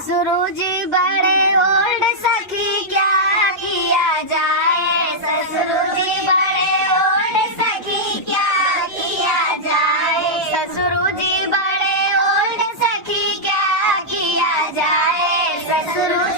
ससुर जी बड़े ओल्ड सखी क्या किया जाए, ससुर जी बड़े ओल्ड सखी क्या किया जाए, ससुर जी बड़े ओल्ड सखी क्या किया जाए, ससुर